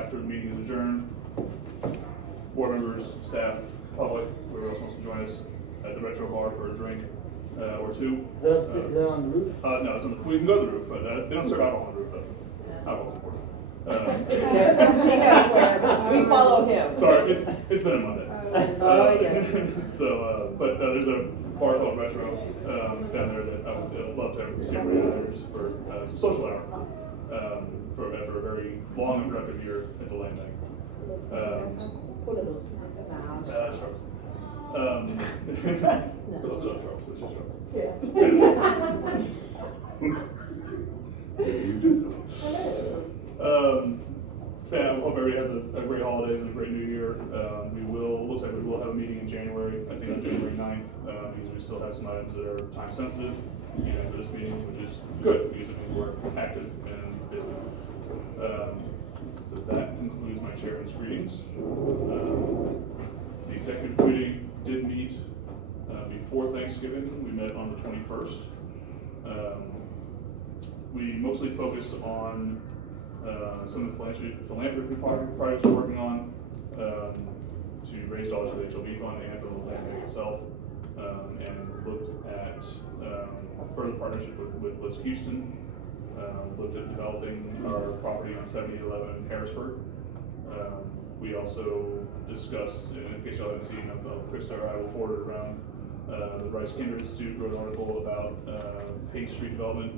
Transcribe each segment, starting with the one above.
after the meeting is adjourned, board members, staff, public, whoever else wants to join us at the Retro Bar for a drink or two. Is that on the roof? No, it's on the, we can go to the roof, but they don't serve alcohol on the roof though. Alcohol's important. We follow him. Sorry, it's been a Monday. Oh, yeah. So, but there's a bar called Retro down there that I would love to have see everybody down there just for some social hour after a very long and productive year at the land bank. Sure. Yeah, I hope everybody has a great holidays and a great new year. Looks like we will have a meeting in January, I think on January 9th, because we still have some items that are time sensitive, for this meeting, which is good, because it means we're active and busy. So that concludes my chairman's greetings. The executive committee did meet before Thanksgiving. We met on the 21st. We mostly focused on some of the philanthropy projects we're working on to raise dollars for the HLB fund and for the land bank itself, and looked at further partnership with Liz Houston. Looked at developing our property on 7011 Harrisburg. We also discussed, and in case y'all haven't seen, Krista or I will forward it around, the Rice Kindred Institute wrote an article about Page Street development,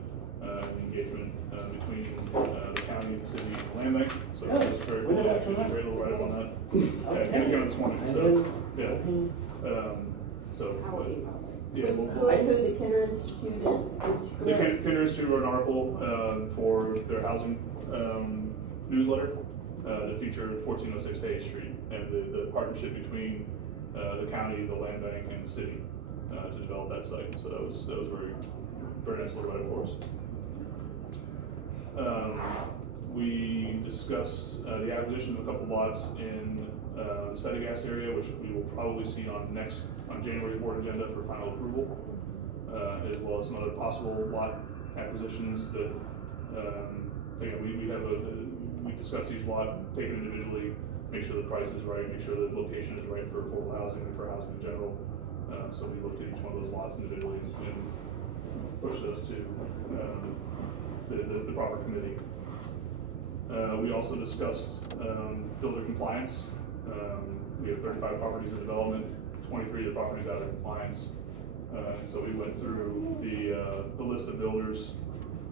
engagement between the county, the city, and the land bank. So it's very cool. Actually, a great little write up on that. Came out this morning. So yeah. Yeah. Who the Kindred Institute is? The Kindred Institute wrote an article for their housing newsletter that featured 1406 Hayes Street and the partnership between the county, the land bank, and the city to develop that site. So that was very, very nice little write-up for us. We discussed the acquisition of a couple lots in the Setagas area, which we will probably see on January's board agenda for final approval, as well as some other possible lot acquisitions that we discuss each lot, take it individually, make sure the price is right, make sure the location is right for affordable housing and for housing in general. So we looked at each one of those lots individually and push those to the proper committee. We also discussed builder compliance. We have 35 properties in development, 23 of the properties out of compliance. So we went through the list of builders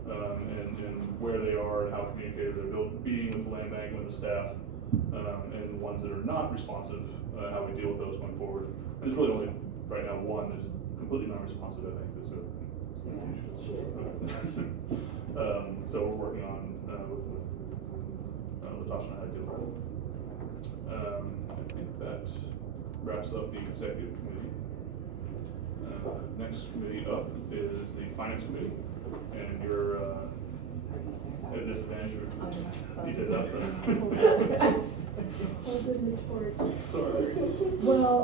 and where they are and how communicated they're being with the land bank, with the staff, and the ones that are not responsive, how we deal with those going forward. And there's really only right now one that is completely non-responsive, I think. So we're working on with Latasha and I to deal with that. I think that wraps up the executive committee. Next committee up is the finance committee, and you're at a disadvantage. You said that. Sorry. Well,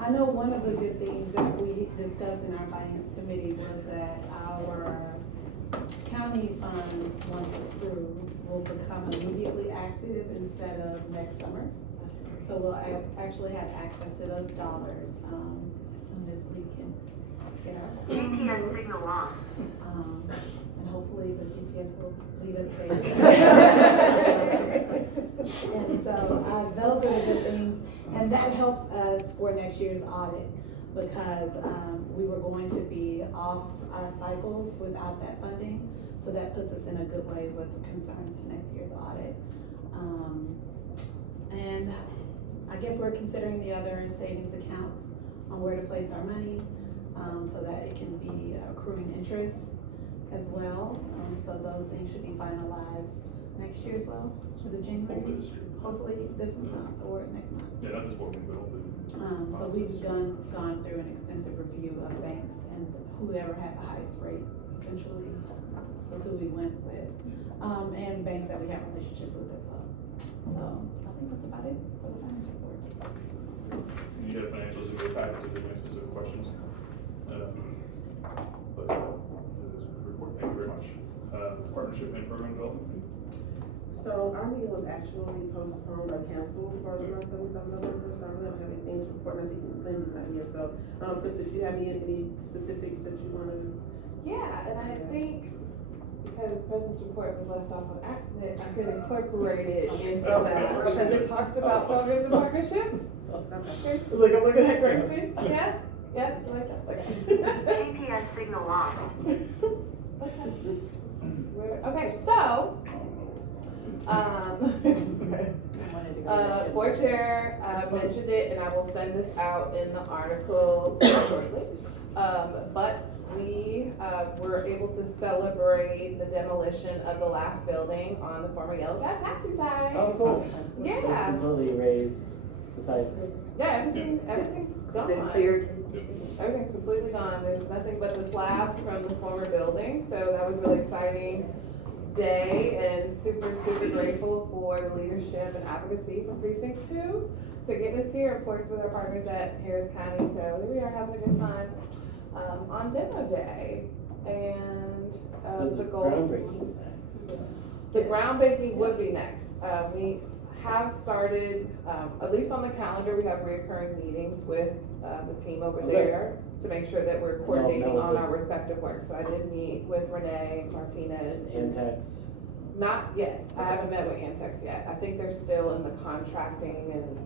I know one of the good things that we discussed in our finance committee was that our county funds, once approved, will become immediately active instead of next summer. So we'll actually have access to those dollars as soon as we can get our GPS signal loss. And hopefully the GPS will lead us there. And so those are the good things, and that helps us for next year's audit, because we were going to be off our cycles without that funding, so that puts us in a good way with concerns to next year's audit. And I guess we're considering the other savings accounts on where to place our money, so that it can be accruing interest as well. So those things should be finalized next year as well. Is it January? Hopefully this year. Hopefully this month or next month. Yeah, not this board meeting, but hopefully. So we've gone through an extensive review of banks, and whoever had the highest rate essentially was who we went with, and banks that we have relationships with as well. So I think that's about it for the finance report. You have financials in your packets if you have any specific questions. But report. Thank you very much. Partnership and program development. So our meeting was actually postponed or canceled for the month of November, so I really don't have anything to report. I see Lindsay's not here, so I don't know, Chris, if you have any specifics that you wanna. Yeah, and I think because President's report was left off on accident, I could incorporate it into that, because it talks about programs and partnerships. Look, I'm looking at Gracie. Yeah, yeah, you like that, okay. GPS signal lost. Okay, so, board chair, mentioned it, and I will send this out in the article shortly. But we, were able to celebrate the demolition of the last building on the former Yellow Cab taxi site. Oh, cool. Yeah. Completely raised the site. Yeah, everything's gone. Everything's completely gone. There's nothing but the slabs from the former building, so that was really exciting day, and super, super grateful for the leadership and advocacy from Precinct 2 to get us here, of course, with our partners at Harris County, so here we are having a good time on demo day, and the goal. Groundbreaking is next. The groundbreaking would be next. We have started, at least on the calendar, we have reoccurring meetings with the team over there to make sure that we're coordinating on our respective work. So I did meet with Renee Martinez. Antex. Not yet. I haven't met with Antex yet. I think they're still in the contracting and,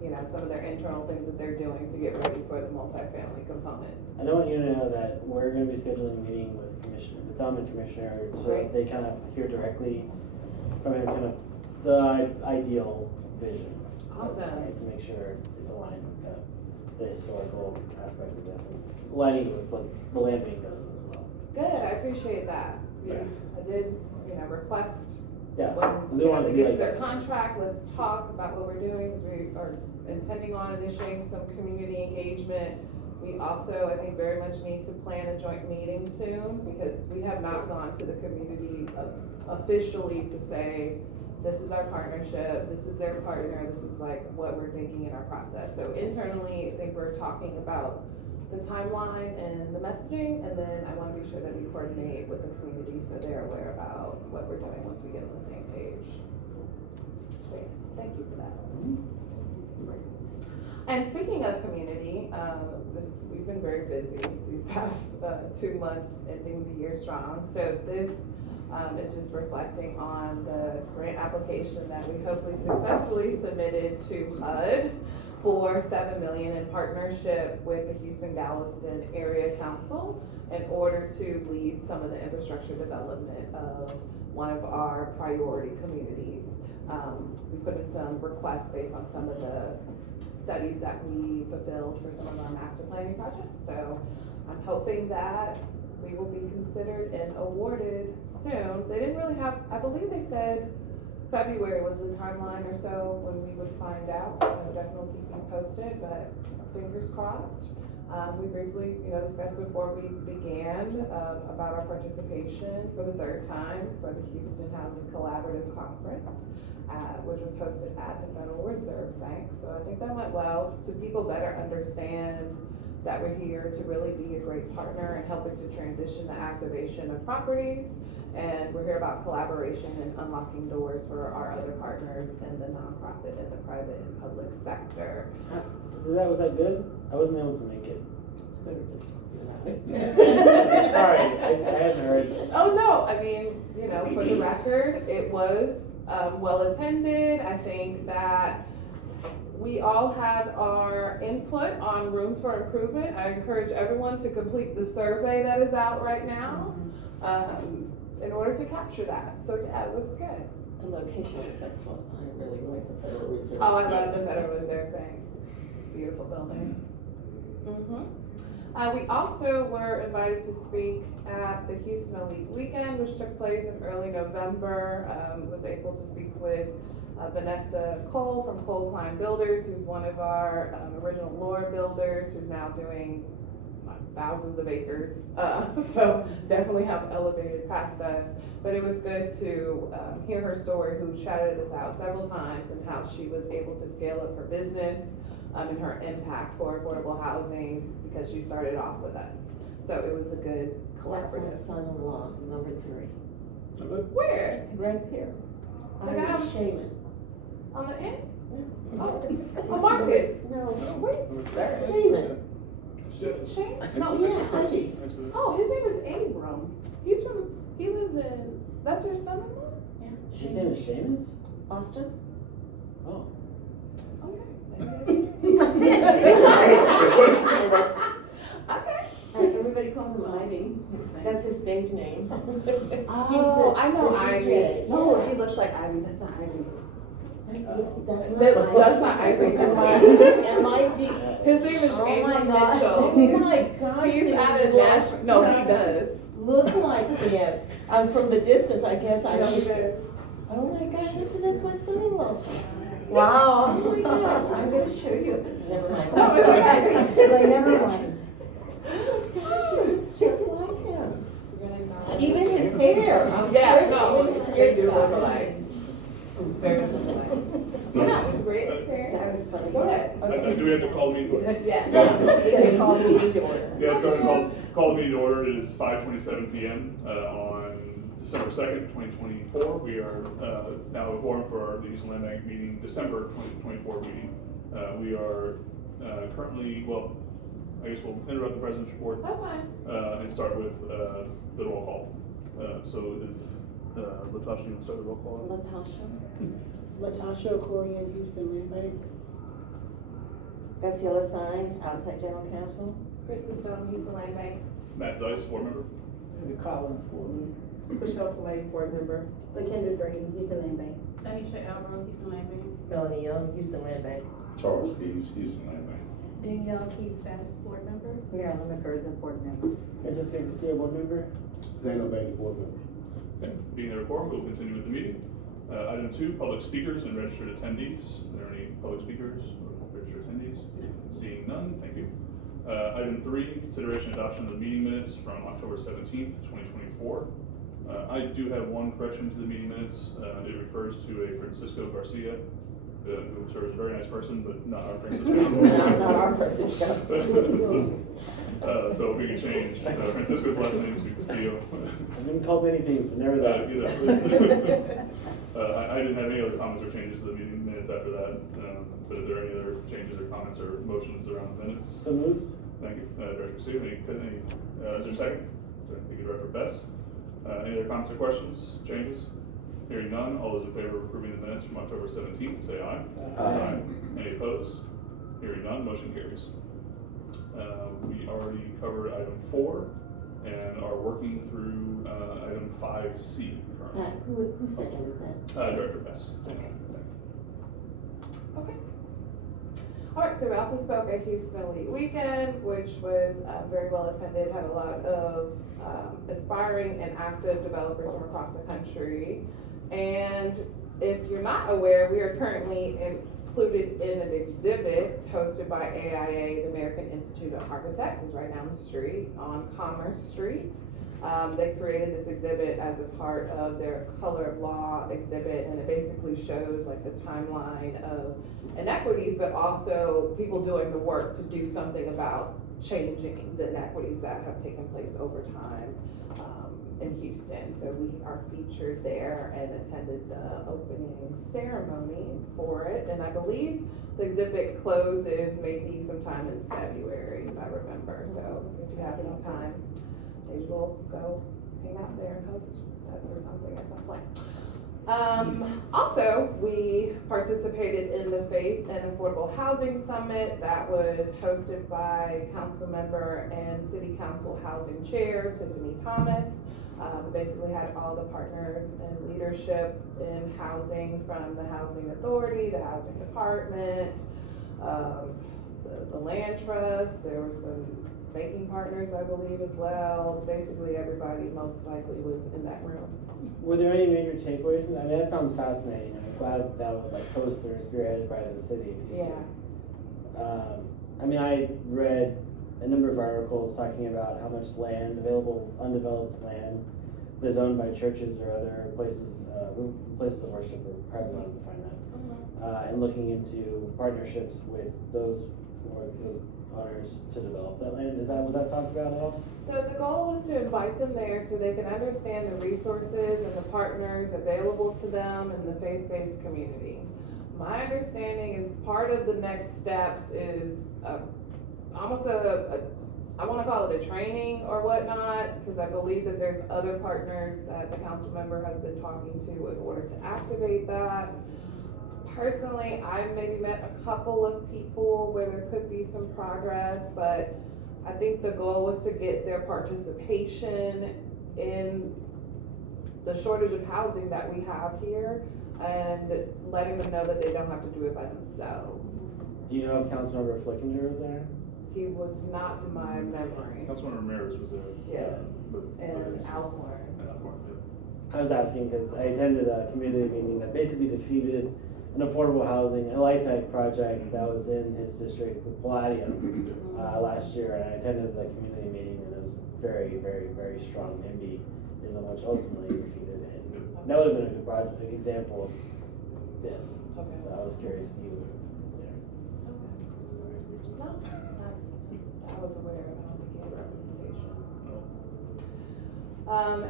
you know, some of their internal things that they're doing to get ready for the multifamily components. I don't want you to know that we're gonna be scheduling a meeting with the development commissioner, so Great. that they kind of hear directly from him, kind of the ideal vision. Awesome. of the site, to make sure it's aligned with kind of the historical aspect of this, and aligning with what the land bank does as well. Good, I appreciate that. Yeah. I did, you know, request Yeah, when we don't want they to be get to like their that. contract, let's talk about what we're doing, because we are intending on initiating some community engagement. We also, I think, very much need to plan a joint meeting soon, because we have not gone to the community officially to say, this is our partnership, this is their partner, this is like what we're thinking in our process. So internally, I think we're talking about the timeline and the messaging, and then I wanna be sure that we coordinate with the community so they're aware about what we're doing once we get on the same page. So yes, thank you for that. And speaking of community, we've been very busy these past 2 months, ending the year strong. So this is just reflecting on the grant application that we hopefully successfully submitted to HUD for $7 million in partnership with the Houston-Galveston Area Council in order to lead some of the infrastructure development of one of our priority communities. We put in some requests based on some of the studies that we fulfilled for some of our master planning projects. So I'm hoping that we will be considered and awarded soon. They didn't really have, I believe they said February was the timeline or so when we would find out, so definitely keep you posted, but fingers crossed. We briefly, discussed before we began about our participation for the 3rd time for the Houston Housing Collaborative Conference, which was hosted at the Federal Reserve Bank. So I think that went well to people better understand that we're here to really be a great partner and helping to transition the activation of properties. And we're here about collaboration and unlocking doors for our other partners in the nonprofit and the private and public sector. Was that good? I wasn't able to make it. Sorry, I hadn't heard. Oh, no, I mean, for the record, it was well attended. I think that we all had our input on rooms for improvement. I encourage everyone to complete the survey that is out right now in order to capture that. So yeah, it was good. The location was excellent. I really like the Federal Reserve. Oh, I love the Federal Reserve Bank. It's a beautiful building. We also were invited to speak at the Houston Elite Weekend, which took place in early November. Was able to speak with Vanessa Cole from Cole Klein Builders, who's one of our original lore builders, who's now doing thousands of acres. So definitely have elevated past us. But it was good to hear her story, who shouted us out several times, and how she was able to scale up her business and her impact for affordable housing because she started off with us. So it was a good collaborative. That's my son-in-law, number 3. Where? Right there. Like I'm Shaman. On the end? Oh, Marcus. No, Wait, Shaman. Shane? No, Next to yeah, Chris, Ivy. next to this. Oh, his name is Abram. He lives in, that's your son-in-law? His name is Seamus? Austin? Oh. Okay. Everybody calls him Ivy. That's his stage name. Oh, I know He's the Ivy. DJ. No, he looks like Ivy. That's not Ivy. That's not Ivy. Am I deep? His name is Oh my Abram God. Mitchell. Oh my gosh. He's they out of look- Nashville. No, he does. Look like him. From the distance, I guess I No, he used to. does. Oh my gosh, I said that's my son-in-law. Wow. Oh my gosh, I'm gonna show you. Never mind. No, it's okay. Like, never mind. Oh my gosh, it's just like him. Even his hair. I'm Yeah, serious, no, even his they do hairstyle. look alike. Very much alike. So, Yeah, it was great experience. That was funny. Go ahead. do we have to call the meeting? Yeah. They called me to order. Yeah, let's go ahead and call the meeting to order. It is 5:27 PM on December 2nd, 2024. We are now a quorum for our Houston Land Bank meeting, December 2024 meeting. We are currently, well, I guess we'll interrupt the president's report That's fine. and start with the roll call. So if Latasha, you want to start the roll call? Latasha Corian, Houston Land Bank. Graciela Sines, outside general counsel. Krista Stone, Houston Land Bank. Matt Zeiss, board member. The Collins for me. Michelle Flay, board member. LaKendra Drayton, Houston Land Bank. Tanisha Albro, Houston Land Bank. Melanie Young, Houston Land Bank. Charles Keys, Houston Land Bank. Danielle Keys Best, board member. Marilyn McCurdy, board member. Francisco Garcia, board member. Zeno Baker, board member. Okay, being there a quorum, we'll continue with the meeting. Item 2, public speakers and registered attendees. Are there any public speakers or registered attendees? Seeing none, thank you. Item 3, consideration adoption of the meeting minutes from October 17th, 2024. I do have one correction to the meeting minutes. It refers to a Francisco Garcia, who serves a very nice person, but not our Francisco. Not our Francisco. So if we could change Francisco's last name to Castillo. I've been called many things, but never that. I didn't have any other comments or changes to the meeting minutes after that, but if there are any other changes or comments or motions around the minutes? So moved. Thank you, Director Castillo. Is there a second? Thank you, Director Bess. Any other comments or questions, changes? Hearing none, all those in favor of approving the minutes from October 17th, say aye. Aye. Any opposed? Hearing none, motion carries. We already covered item 4 and are working through item 5C currently. Who seconded that? Director Bess. Okay. Okay. All right, so we also spoke at Houston Elite Weekend, which was very well attended, had a lot of aspiring and active developers from across the country. And if you're not aware, we are currently included in an exhibit hosted by AIA, the American Institute of Architects. It's right down the street on Commerce Street. They created this exhibit as a part of their Color of Law exhibit, and it basically shows like the timeline of inequities, but also people doing the work to do something about changing the inequities that have taken place over time in Houston. So we are featured there and attended the opening ceremony for it, and I believe the exhibit closes maybe sometime in February, if I remember. So if you have any time, maybe we'll go hang out there and host that or something at some point. Also, we participated in the Faith and Affordable Housing Summit that was hosted by Council Member and City Council Housing Chair Tiffany Thomas. Basically had all the partners and leadership in housing from the Housing Authority, the Housing Department, the Land Trust. There were some banking partners, I believe, as well. Basically, everybody most likely was in that room. Were there any major takeaways from that? I mean, that sounds fascinating. I'm glad that was like hosted or spearheaded by the city. Yeah. I mean, I read a number of articles talking about how much land, available undeveloped land, is owned by churches or other places, places of worship, or however you want to define that, and looking into partnerships with those owners to develop that land. Was that talked about at all? So the goal was to invite them there so they can understand the resources and the partners available to them in the faith-based community. my understanding is part of the next steps is almost I wanna call it a training or whatnot, because I believe that there's other partners that the council member has been talking to in order to activate that. Personally, I've maybe met a couple of people where there could be some progress, but I think the goal was to get their participation in the shortage of housing that we have here and letting them know that they don't have to do it by themselves. Do you know if Councilmember Flickinger was there? He was not to my memory. Councilman Ramirez was there. Yes, But- and Alcorn. And Alcorn, yeah. I was asking because I attended a community meeting that basically defeated an affordable housing, LA-type project that was in his district with Palladium last year, and I attended the community meeting, and it was very, very, very strong NIMBYism, which ultimately defeated it. And that would have been a good project, an example of this. Okay. So I was curious if he was there. No, I was aware of, I don't think he had representation.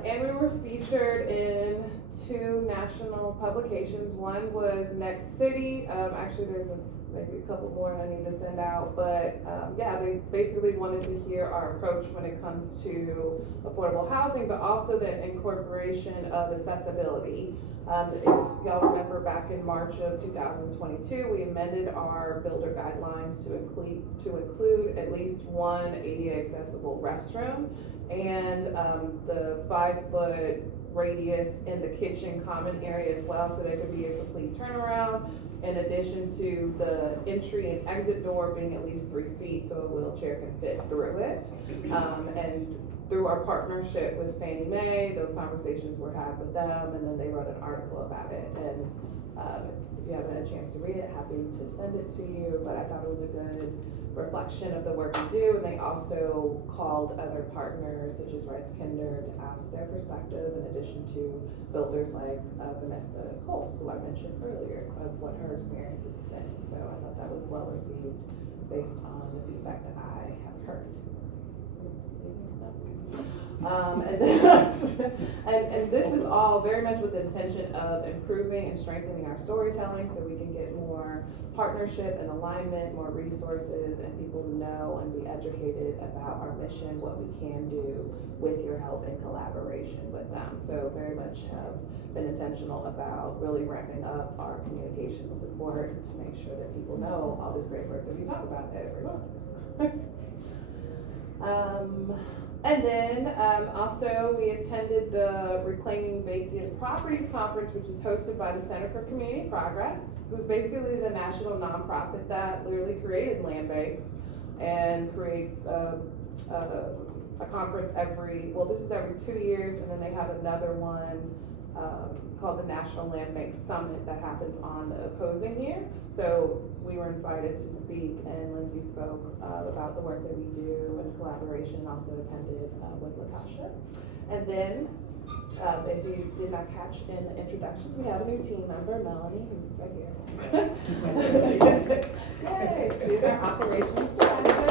And we were featured in 2 national publications. One was Next City. Actually, there's maybe a couple more I need to send out, but yeah, they basically wanted to hear our approach when it comes to affordable housing, but also the incorporation of accessibility. If y'all remember back in March of 2022, we amended our builder guidelines to include at least one ADA accessible restroom and the 5-foot radius in the kitchen common area as well, so there could be a complete turnaround, in addition to the entry and exit door being at least 3 feet so a wheelchair can fit through it. And through our partnership with Fannie Mae, those conversations were had with them, and then they wrote an article about it. And if you haven't had a chance to read it, happy to send it to you, but I thought it was a good reflection of the work we do. And they also called other partners such as Rice Kinder to ask their perspective, in addition to builders like Vanessa Cole, who I mentioned earlier, of what her experience has been. So I thought that was well received based on the feedback that I have heard. And this is all very much with the intention of improving and strengthening our storytelling so we can get more partnership and alignment, more resources, and people know and be educated about our mission, what we can do with your help and collaboration with them. So very much have been intentional about really ramping up our communication support to make sure that people know all this great work that we talk about every month. And then also we attended the Reclaiming Vacant Properties Conference, which is hosted by the Center for Community Progress, who's basically the national nonprofit that literally created land banks and creates a conference this is every 2 years, and then they have another one called the National Land Bank Summit that happens on the opposing year. So we were invited to speak, and Lindsay spoke about the work that we do in collaboration, also attended with Latasha. And then, if you did not catch in the introductions, we have a new team member, Melanie, who's right here. Yay, she is our operations supervisor.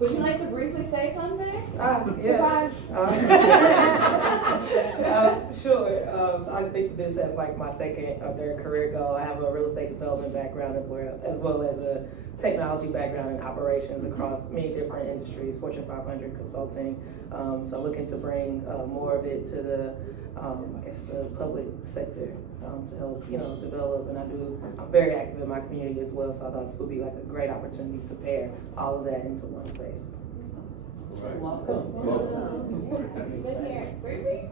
Would you like to briefly say something? Yeah. Sure. So I think of this as like my second or third career goal. I have a real estate development background as well as a technology background in operations across many different industries, Fortune 500 consulting. So looking to bring more of it to the, the public sector to help, develop. And I'm very active in my community as well. So I thought this would be like a great opportunity to pair all of that into one space. Right. Welcome. You've been here 3 weeks?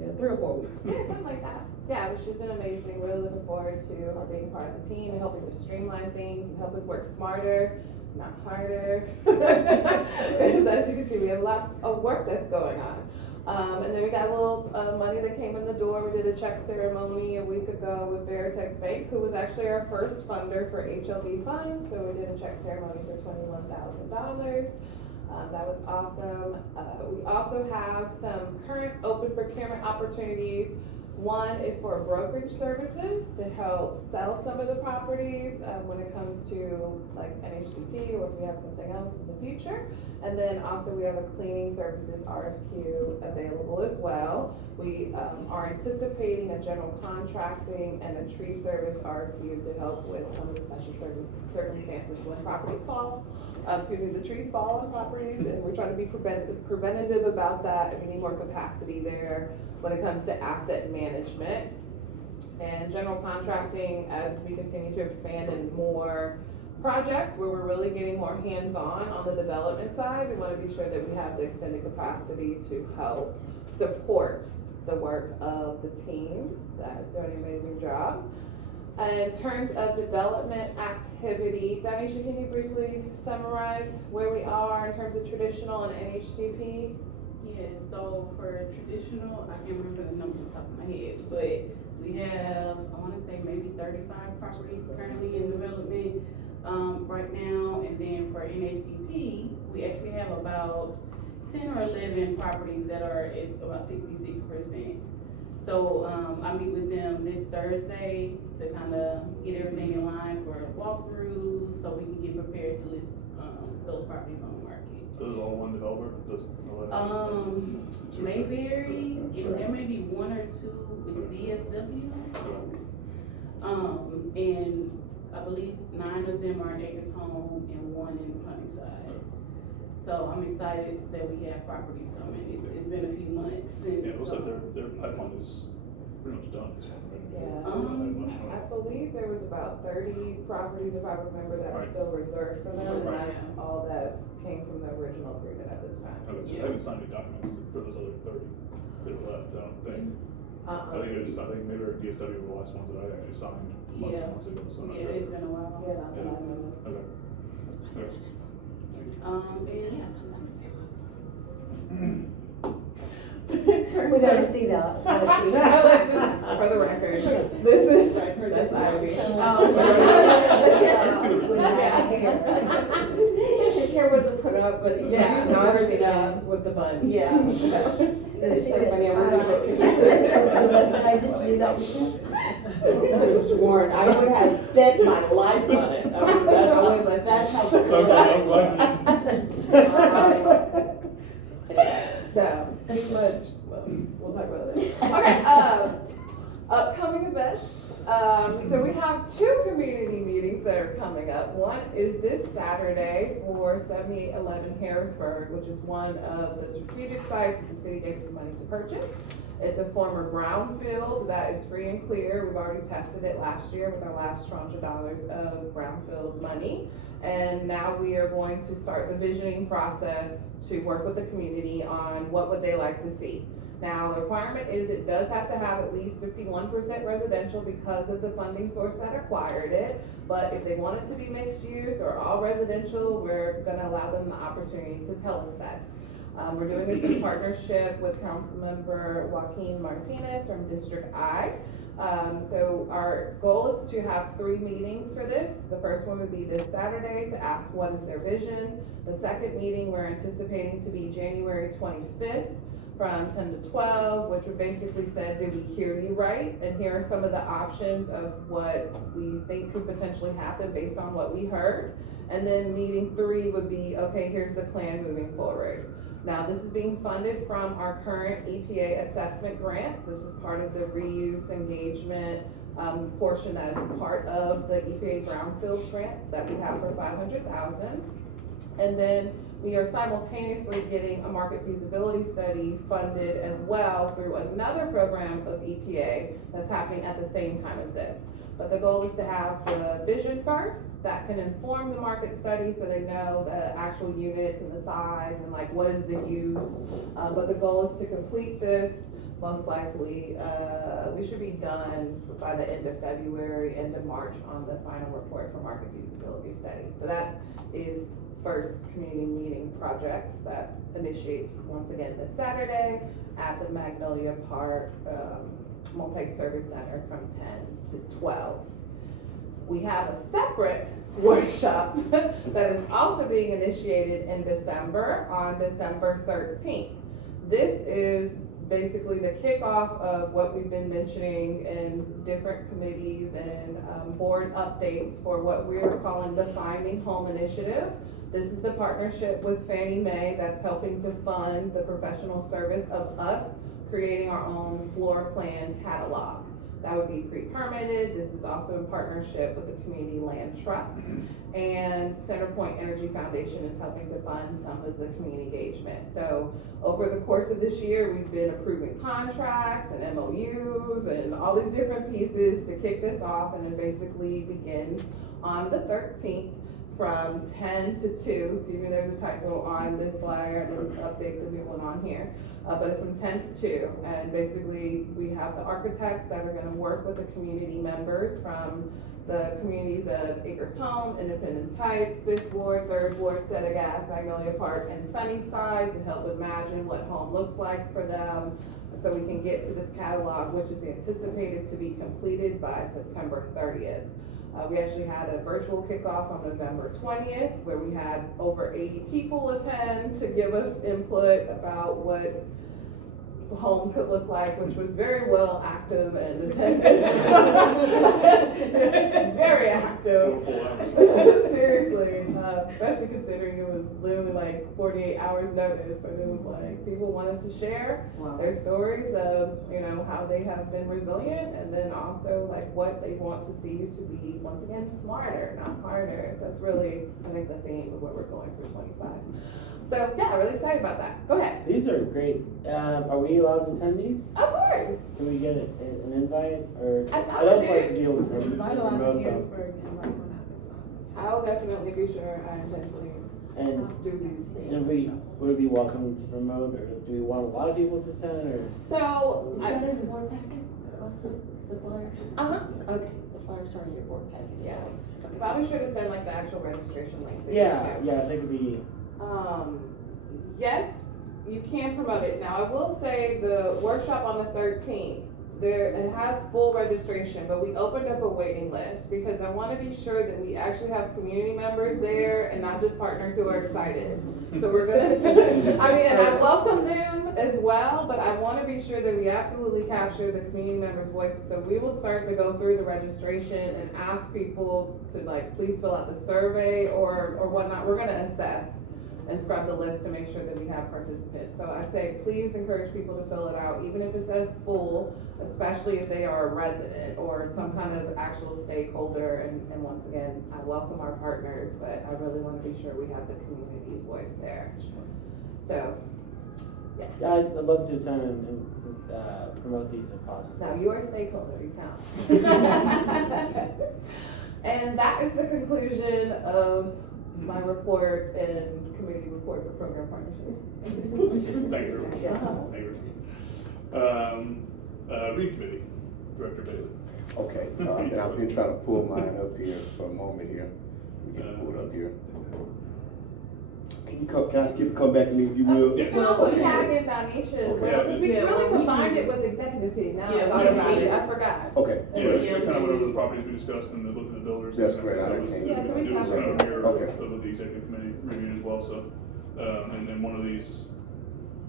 Yeah, 3 or 4 weeks. Yeah, something like that. Yeah, but she's been amazing. Really looking forward to her being part of the team and helping to streamline things and help us work smarter, not harder. Because as you can see, we have a lot of work that's going on. And then we got a little money that came in the door. We did a check ceremony a week ago with Veritex Bank, who was actually our first funder for HLB funds. So we did a check ceremony for $21,000. That was awesome. We also have some current open procurement opportunities One is for brokerage services to help sell some of the properties when it comes to like NHDP or if we have something else in the future. And then also we have a cleaning services RFQ available as well. We are anticipating a general contracting and a tree service RFQ to help with some of the special circumstances when properties fall. The trees fall on properties, and we're trying to be preventative about that, and we need more capacity there when it comes to asset management. And general contracting, as we continue to expand in more projects where we're really getting more hands-on on the development side, we want to be sure that we have the extended capacity to help support the work of the team that is doing an amazing job. In terms of development activity, Danisha, can you briefly summarize where we are in terms of traditional and NHDP? Yeah, so for traditional, I can't remember the number off the top of my head, but we have, I wanna say maybe 35 properties currently in development, right now. And then for NHDP, we actually have about 10 or 11 properties that are at about 66%. So, I meet with them this Thursday to kind of get everything in line for walkthroughs, so we can get prepared to list, those properties on the market. Those are all one developer, those. May vary, there may be one or two with DSW. And I believe 9 of them are Acres Home and 1 in Sunnyside. So I'm excited that we have properties coming. It's been a few months since. Yeah, it looks like their pipeline is pretty much done this one, right? Yeah. I believe there was about 30 properties, if I remember, that are still reserved for them, and that's all that came from the original agreement at this time. Okay, I haven't signed any documents for those other 30 that are left, I don't think. I think it was, I think maybe our DSW were the last ones that I actually signed months and months ago, so I'm not sure. It's been a while. Yeah, I know. Okay. Okay. We gotta see that. For the record, this is, that's Ivy. His hair wasn't put up, but he Yeah, used no, I've seen it with the bun. Yeah. It's so funny, I just knew that was him. I could have sworn, I would have bet my life on it. I mean, that's how. Okay, I'm glad. No, too much. Well, we'll talk about that. Okay, upcoming events. So we have 2 community meetings that are coming up. One is this Saturday for 7811 Harrisburg, which is one of the strategic sites that the city gave us money to purchase. It's a former brownfield that is free and clear. We've already tested it last year with our last tranche of dollars of brownfield money. And now we are going to start the visioning process to work with the community on what would they like to see. Now, the requirement is it does have to have at least 51% residential because of the funding source that acquired it. But if they want it to be mixed use or all residential, we're gonna allow them the opportunity to tell us that. We're doing this in partnership with Councilmember Joaquin Martinez from District I. So our goal is to have 3 meetings for this. The first one would be this Saturday to ask what is their vision. The second meeting we're anticipating to be January 25th from 10 to 12, which would basically say, did we hear you right? And here are some of the options of what we think could potentially happen based on what we heard. And then meeting 3 would be, okay, here's the plan moving forward. Now, this is being funded from our current EPA assessment grant. This is part of the reuse engagement portion that is part of the EPA brownfield grant that we have for $500,000. And then we are simultaneously getting a market feasibility study funded as well through another program of EPA that's happening at the same time as this. But the goal is to have the vision first that can inform the market study so they know the actual units and the size and like what is the use. But the goal is to complete this most likely, we should be done by the end of February, end of March on the final report for market feasibility study. So that is first community meeting projects that initiates once again this Saturday at the Magnolia Park Multi-Service Center from 10 to 12. We have a separate workshop that is also being initiated in December on December 13th. This is basically the kickoff of what we've been mentioning in different committees and board updates for what we're calling the Finding Home Initiative. This is the partnership with Fannie Mae that's helping to fund the professional service of us creating our own floor plan catalog. That would be pre-permitted. This is also in partnership with the Community Land Trust, and Centerpoint Energy Foundation is helping to fund some of the community engagement. So over the course of this year, we've been approving contracts and MOUs and all these different pieces to kick this off, and it basically begins on the 13th from 10 to 2. Excuse me, there's a typo on this flyer. I didn't update the new one on here. But it's from 10 to 2, and basically we have the architects that are going to work with the community members from the communities of Acres Home, Independence Heights, 5th Ward, 3rd Ward, Settegast, Magnolia Park, and Sunnyside to help imagine what home looks like for them, so we can get to this catalog, which is anticipated to be completed by September 30th. We actually had a virtual kickoff on November 20th, where we had over 80 people attend to give us input about what home could look like, which was very well active and attended. Very active. Seriously, especially considering it was literally like 48 hours notice, and it was like people wanted to share their stories of, you know, how they have been resilient, and then also like what they want to see you to be, once again, smarter, not harder. That's really, I think, the theme of what we're going for 25. So yeah, really excited about that. Go ahead. These are great. Are we allowed to attend these? Of course. Can we get an invite, or I'd I'd also like to be able to Vitalizing promote them. Harrisburg and like when I I'll definitely be sure I intentionally And do these things. And would it be welcome to promote, or do we want a lot of people to attend, or? So, Is that in the board packet? Also, the flyers? okay. The flyers are in your board packet. Yeah. But I'll be sure to send like the actual registration link. that you Yeah, share. yeah, I think it'd be, Yes, you can promote it. Now, I will say the workshop on the 13th, it has full registration, but we opened up a waiting list because I want to be sure that we actually have community members there and not just partners who are excited. So we're gonna, I mean, and I welcome them as well, but I want to be sure that we absolutely capture the community members' voices. So we will start to go through the registration and ask people to like, please fill out the survey or whatnot. We're gonna assess and scrub the list to make sure that we have participants. So I say, please encourage people to fill it out, even if it says full, especially if they are a resident or some kind of actual stakeholder. And once again, I welcome our partners, but I really want to be sure we have the community's voice there. So, yeah, I'd love to attend and promote these if possible. now you're a stakeholder, you count. And that is the conclusion of my report and committee report for program partnership. Thank you. Yeah. Thank you. Read committee, Director Bailey. Okay, and I've been trying to pull mine up here for a moment here. We can pull it up here. Can I come back to me if you will? Yes. You can also tag in Donisha, because we really combined it with executive committee, now I thought about it, I forgot. Okay. Yeah, we kind of went over the properties we discussed and looked at the builders. That's great. So I it was- can't- Yeah, so we It was covered kind of a mirror Okay. of the executive committee review as well, so, and then one of these,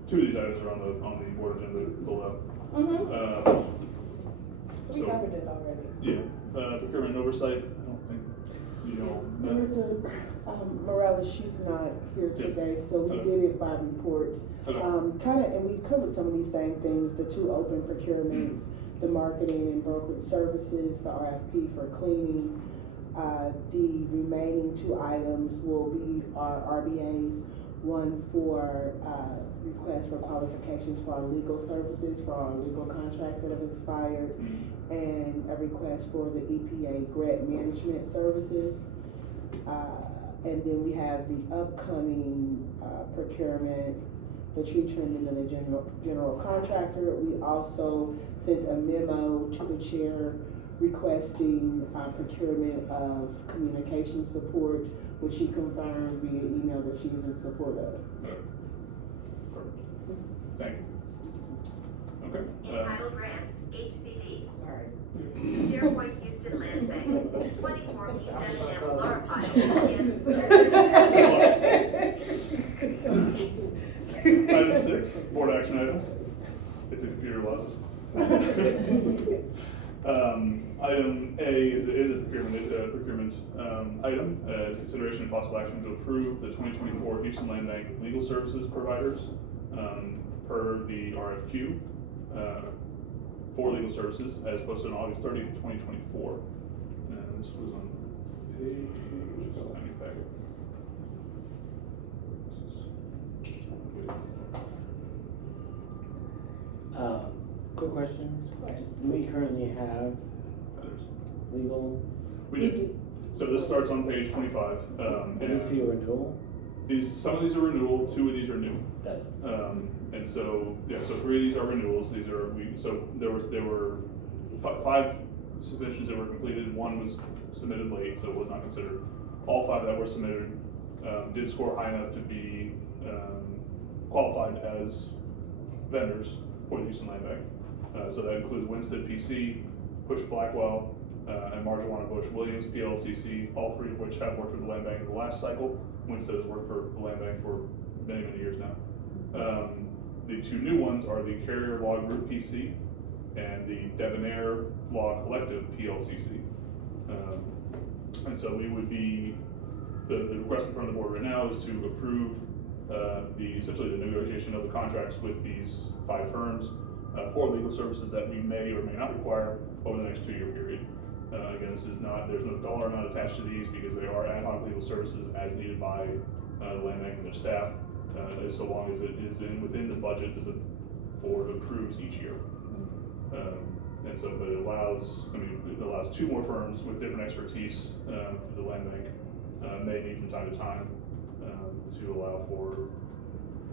two of these items are on the board agenda to pull up. We So, covered it already. yeah, procurement oversight, I don't think, you know. Director, Morales, she's not here Yeah. today, so we Okay. did it by report. Okay. And we covered some of these same things, the two open procurements, the marketing and brokerage services, the RFP for cleaning. The remaining two items will be our RBAs, one for, request for qualifications for our legal services, for our legal contracts that have expired, and a request for the EPA grant management services. And then we have the upcoming procurement, the tree trimming and the general contractor. We also sent a memo to the chair requesting procurement of communication support, which she confirmed via email that she is in support of. Thank you. Okay. Entitled Grants, HCD. SharePoint Houston Land Bank, 24P7M Laura Pile, Item 6, board action items. if the computer allows us. Item A is a procurement item, consideration and possible action to approve the 2024 Houston Land Bank legal services providers per the RFQ for legal services as posted on August 30th, 2024. And this was on page, tiny packet. Quick question. Of course. Do we currently have legal? We do. So this starts on page 25. Would this be a renewal? Some of these are renewal, 2 of these are new. Got it. And so, yeah, so 3 of these are renewals. These are, so there were 5 submissions that were completed. 1 was submitted late, so it was not considered. All 5 that were submitted did score high enough to be qualified as vendors for the Houston Land Bank. So that includes Winstead PC, Push Blackwell, and Marijuana Bush Williams PLCC, all 3 of which have worked with the Land Bank in the last cycle. Winstead has worked for the Land Bank for many, many years now. The 2 new ones are the Carrier Law Group PC and the Debonair Law Collective PLCC. And so we would be, the request in front of the board right now is to approve essentially the negotiation of the contracts with these 5 firms for legal services that we may or may not require over the next 2-year period. Again, this is not, there's no dollar amount attached to these because they are ad hoc legal services as needed by the Land Bank and their staff, so long as it is within the budget that the board approves each year. And so, but it allows 2 more firms with different expertise that the Land Bank may need from time to time to allow for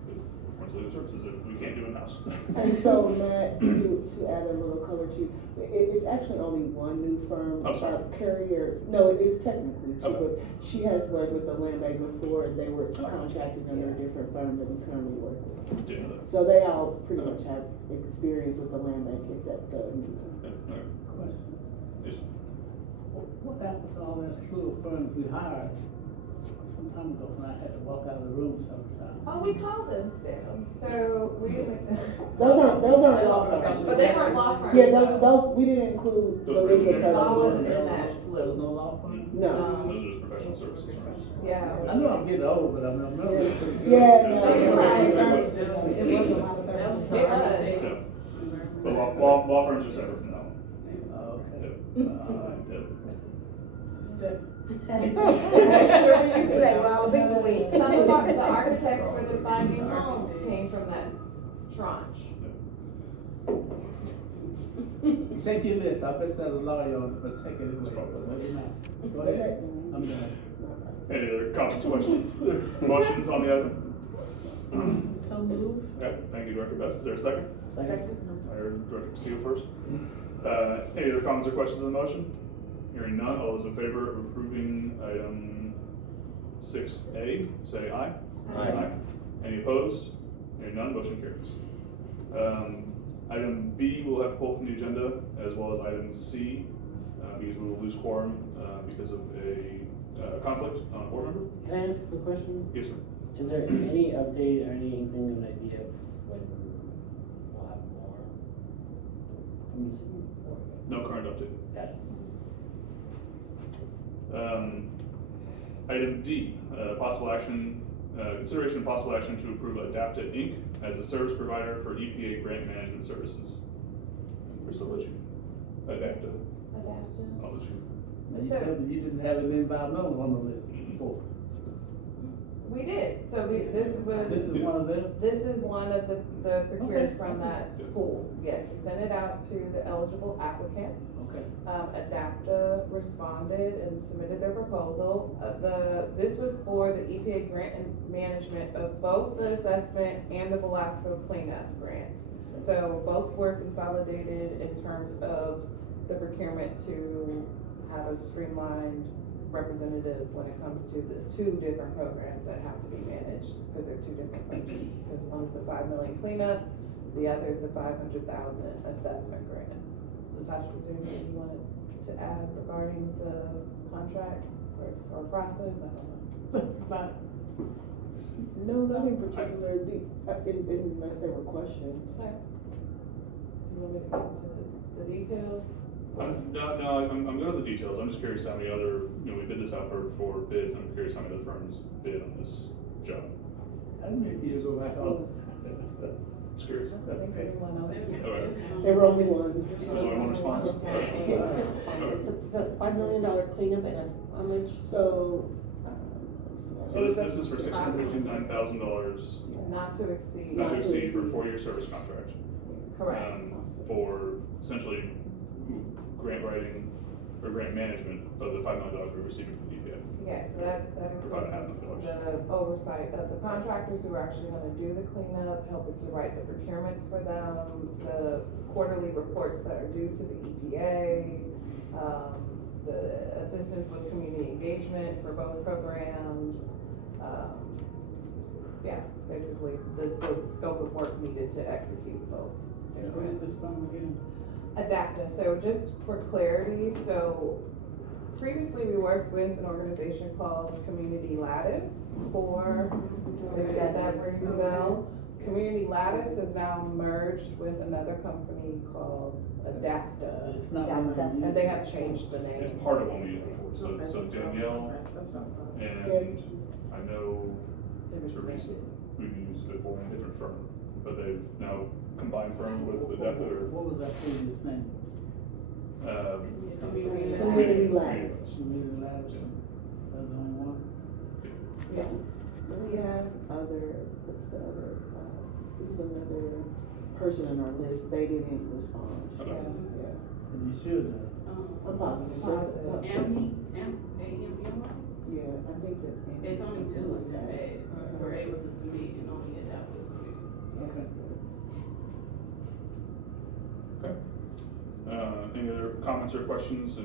the legal services that we can't do in-house. And so, Matt, to add a little color to you, it's actually only 1 new firm. I'm sorry. Carrier, no, it's technically 2, Okay. but she has worked with the Land Bank before. They were contracted under a different firm that we currently work with. Didn't know that. So they all pretty much have experience with the Land Bank except the new firm. Yeah, okay. Question. Yes. What happened to all that slew of firms we hired some time ago when I had to walk out of the room sometimes? Oh, we called them still, so we didn't. Those aren't law firms. But they weren't law firms. Yeah, those, we didn't include the Those legal were- services. Law wasn't in that. There was no law firm? No. Those are just professional services. Yeah. I know I'm getting old, but I mean, I'm really pretty good. Yeah, No, you're right. It wasn't a lot of That was services. good. But law firms are separate from that one. Oh, okay. Yep. Sure you say, well, big week. Some of the architects for the finding home came from that tranche. Check your list, I bet there's a lawyer on it, but check it anyway. Let me know. Go ahead, I'm done. Any other comments, questions, motions on the item? So move. Okay, thank you, Director Best. Is there a second? Second. I heard Director Castillo first. Any other comments or questions on the motion? Hearing none, all those in favor of approving item 6A, say aye. Aye. Any opposed? Hearing none, motion carries. Item B, we'll have to pull from the agenda, as well as item C, because we will lose quorum because of a conflict on a board member. Can I ask a quick question? Yes, sir. Is there any update or any inkling, an idea of when we'll have more? from this board? No current update. Got it. Item D, possible action, consideration of possible action to approve Adapta Inc. as a service provider for EPA grant management services. Crystal, let you. Adapta. I'll let you. You told me you didn't have any environmentals on the list before. We did, so this This is one of them? This is one of the procured Okay. from that pool. Yes, we sent it out to the eligible applicants. Okay. Adapta responded and submitted their proposal. This was for the EPA grant and management of both the assessment and the Velasco cleanup grant. So both were consolidated in terms of the procurement to have a streamlined representative when it comes to the 2 different programs that have to be managed, because they're 2 different functions. Because one's the $5 million cleanup, the other is the $500,000 assessment grant. Natasha, was there anything you wanted to add regarding the contract or process? I don't know. No, not in particular, unless there were questions. want me to get into the details? No, I'm good with the details. I'm just curious how many other, we bid this out for bids. I'm curious how many other firms bid on this job. I may be to go back on. Just curious. I think anyone else. Okay. There were only one. There's only one response? It's a $5 million cleanup and how much? So, So this is for $659,000, Not to exceed. not to exceed for a 4-year service contract. Correct. For essentially grant writing or grant management of the $5 million we're receiving from the EPA. Yeah, so that includes the oversight of the contractors who are actually gonna do the cleanup, helping to write the procurements for them, the quarterly reports that are due to the EPA, the assistance with community engagement for both programs. Yeah, basically the scope of work needed to execute both. What is this from again? Adapta, so just for clarity, so previously we worked with an organization called Community Lattice if that rings a bell. Community Lattice has now merged with another company called Adapta. It's not Adapta. And they have changed the name. It's part of what we use before. So Danielle and I know Teresa, we've used before in a different firm, but they've now combined firms with Adapta. What was that previous name? Community Lattice. Community Lattice. That's the only one? Yeah. We have what's the other, there was another person on our list, they didn't respond. Okay. Yeah. And you should have. I'm positive. AMI? Yeah, I think that's. There's only 2 of them that were able to submit and only Adapta submitted. Okay. Okay. Any other comments or questions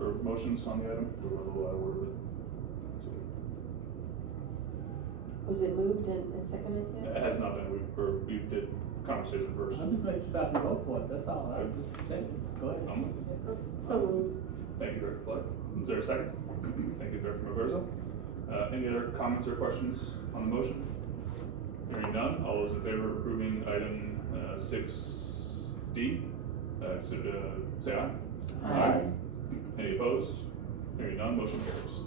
or motions on the item? We're a little out of order with it. Was it moved and seconded yet? It has not been, we did conversation first. I'll just make sure I can vote for it, that's all, I just checking, go ahead. So moved. Thank you, Director Clark. Is there a second? Thank you, Director Maverza. Any other comments or questions on the motion? Hearing none, all those in favor of approving item 6D, say aye. Aye. Any opposed? Hearing none, motion carries.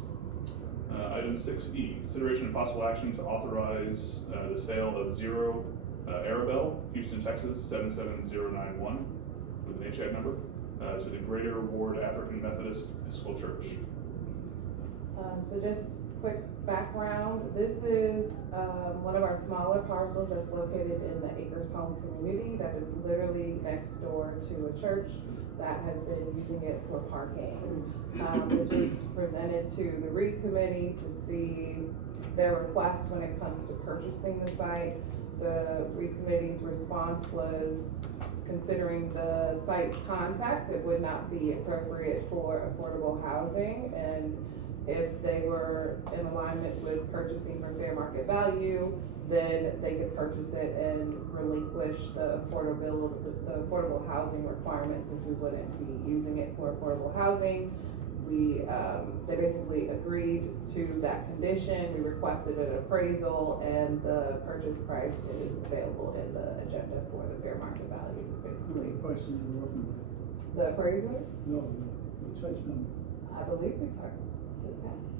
Item 6E, consideration and possible action to authorize the sale of Zero Arabelle, Houston, Texas 77091 with an HIA number to the Greater Ward African Methodist Episcopal Church. So just quick background, this is one of our smaller parcels that's located in the Acres Home community that is literally next door to a church that has been using it for parking. This was presented to the REIT committee to see their request when it comes to purchasing the site. The REIT committee's response was, considering the site context, it would not be appropriate for affordable housing, and if they were in alignment with purchasing for fair market value, then they could purchase it and relinquish the affordable housing requirements, since we wouldn't be using it for affordable housing. They basically agreed to that condition. We requested an appraisal, and the purchase price is available in the agenda for the fair market value. It's basically The person you're working with? the appraiser. No, the church member. I believe we talked to the pastor.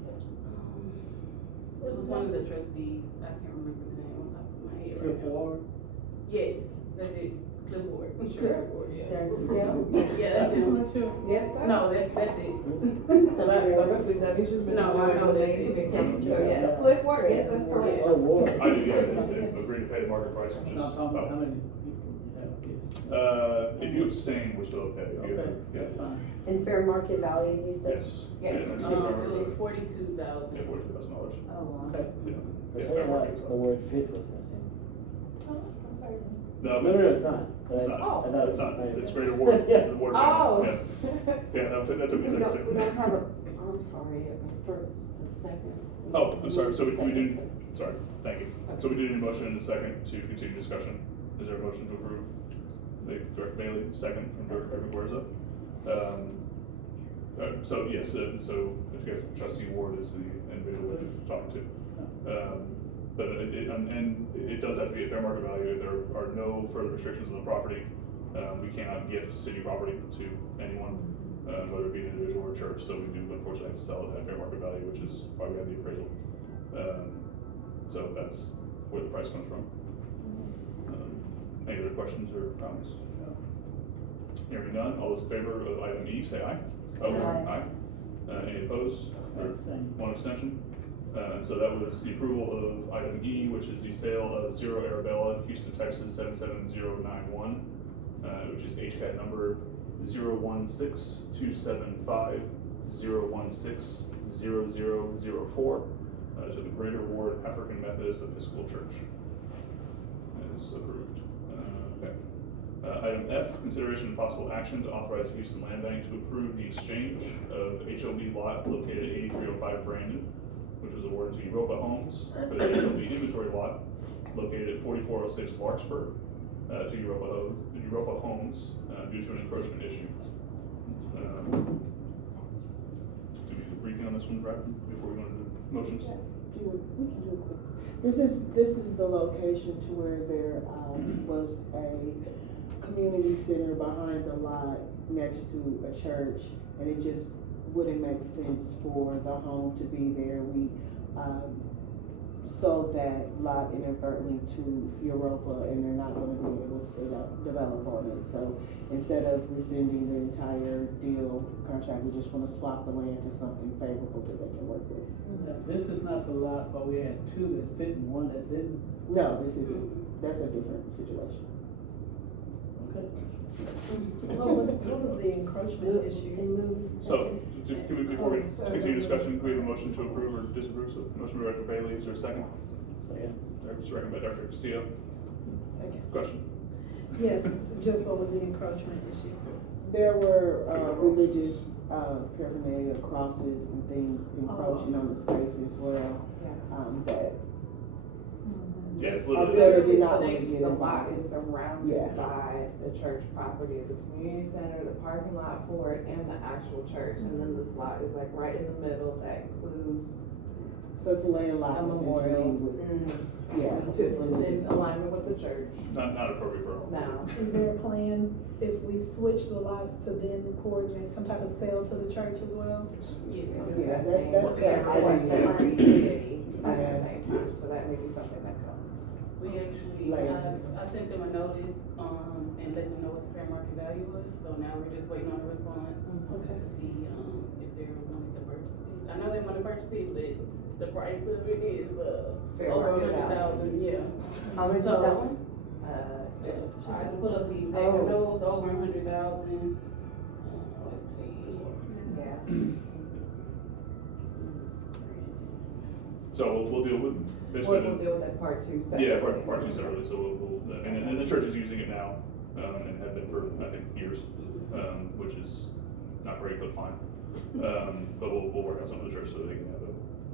It was one of the trustees, I can't remember the name on top of my head right Cliff now. Ward? Yes, that's it, Cliff Ward. Sure. Ward, yeah. Yeah. Yeah, that's him. Yes, sir. No, that's it. Obviously, Debbie's just been No, I enjoying know the that's name it. and case. So yes, Cliff Ward, yes, that's correct. Oh, Ward. I did, yeah, they agreed to pay the market price, which is. No, I'm talking about how many people you have this. If you abstain, we're still okay. If you- Okay, yeah. that's fine. And fair market value, you said? Yes. Yes. Yeah, that's It was $42,000. $42,000. Yeah, $42,000. Oh, wow. Okay. Yeah. For Yeah, saying fair what, market. the word fifth was missing. Oh, I'm sorry. No, No, it's not. But It's I- not. I thought It's not. okay. It's Greater Ward. Yeah. It's the Ward. Oh. Yeah. Yeah, that took me a We second don't, we too. don't have a, I'm sorry, for a second. Oh, I'm sorry, so we Second, didn't, second. sorry, thank you. So we did need a motion and a second to continue discussion. Is there a motion to approve? Director Bailey, second from Director Maguerza. So yes, so I guess Trustee Ward is the individual we're talking to. But it does have to be a fair market value. If there are no further restrictions on the property, We cannot gift city property to anyone, whether it be an individual or a church, so we do unfortunately have to sell it at fair market value, which is why we have the appraisal. So that's where the price comes from. Any other questions or comments? Hearing none, all those in favor of item E, say aye. Aye. Any opposed? Or Abstain. one abstention? So that was the approval of item E, which is the sale of Zero Arabella, Houston, Texas, 77091, which is HCAT number 0162750160004, to the Greater Ward African Methodist Episcopal Church. That is approved. Okay. Item F, consideration and possible action to authorize the Houston Land Bank to approve the exchange of HLB lot located at 8305 Brandon, which was awarded to Europa Homes, for the HLB inventory lot located at 4406 Larkspur, to Europa Homes, due to an encroachment issue. Do we need a briefing on this one, Brad, before we go into motions? We can do it quick. This is the location to where there, was a community center behind the lot next to a church, and it just wouldn't make sense for the home to be there. We, sold that lot inadvertently to Europa, and they're not gonna be able to develop on it. So instead of rescinding the entire deal contract, we just wanna swap the land to something favorable that they can work with. This is not the lot, but we had two that fit and one that didn't. No, this isn't, that's a different situation. Okay. What was the encroachment issue? So, can we, before we continue discussion, can we have a motion to approve or disapprove? So, motion by Director Bailey, is there a second? Second. Second by Dr. Castillo. Second. Question? Yes, just what was the encroachment issue? There were, religious, paraphernalia, crosses and things encroaching on the space as well, that Yeah, it's our literally. builder did not want to get The involved. lot is surrounded Yeah. by the church property, the community center, the parking lot for it, and the actual church. And then this lot is like right in the middle, that includes So it's landlocked a memorial. essentially with, yeah. In alignment with the church. Not appropriate for all. Now, Is there a plan if we switch the lots to then coordinate some type of sale to the church as well? Yeah, that's the idea. committee, like Yeah. the same time, so that may be something that comes. We actually, I sent them a notice, and let them know what the fair market value was, so now we're just waiting on a response Okay. to see, if they're wanting to purchase it. I know they wanna purchase it, but the price of it is, Fair over market value. 100,000, yeah. How much is So- that one? I put up the exact numbers, over 100,000. Let's see. Yeah. So we'll deal with, basically. We'll deal with that part two separately. Yeah, part two separately, so we'll, and the church is using it now, and have been for, I think, years, which is not great, but fine. But we'll work out some of the church so that they can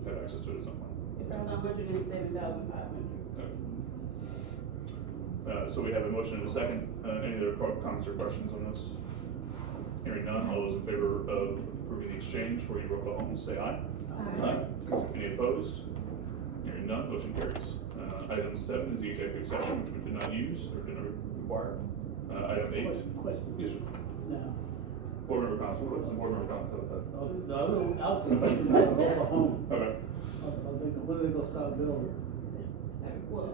have access to it at some point. 107,500. So we have a motion and a second. Any other comments or questions on this? Hearing none, all those in favor of approving the exchange for Europa Homes, say aye. Aye. Any opposed? Hearing none, motion carries. Item 7 is the executive session, which we did not use or did not require. Item 8. Question. Yes, sir. No. Board member comments, what was the board member comments about that? No, I was thinking about the mobile home. Okay. I was thinking, when are they gonna start building? Well,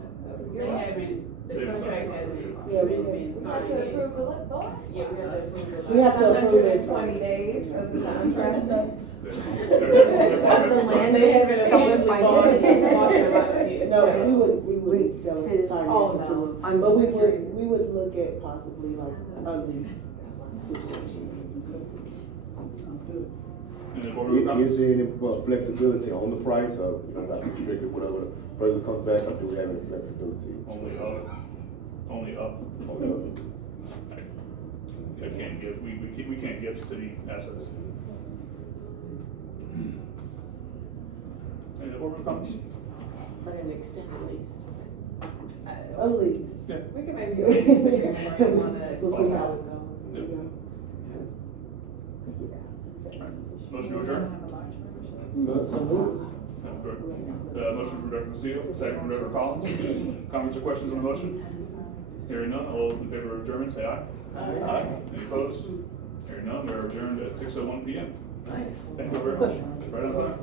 they haven't, the contract hasn't Yeah, we been have- signed yet. Yeah, we have to approve the. We have to approve it. 120 days of the contract. The land, they haven't officially bought it, yet. No, we would sell it, Oh, finance it to no. them, I'm but just curious. we would look at possibly like a lease situation. Sounds good. Any board member comments? Is there any flexibility on the price, or, not restricted, whatever the person comes back, or do we have any flexibility? Only up. Only I can't give, we can't give city assets. Any other board member comments? But an extended lease. A lease. Yeah. We can maybe do a lease agreement where you wanna We'll explore see how how it goes. Yeah. Yeah. Motion to adjourn? So moves. Motion from Dr. Castillo, second from Dr. Collins. Comments or questions on the motion? Hearing none, all in favor of adjournment, say aye. Aye. Any opposed? Hearing none, we are adjourned at 6:01 PM. Nice. Thank you very much. Right on time.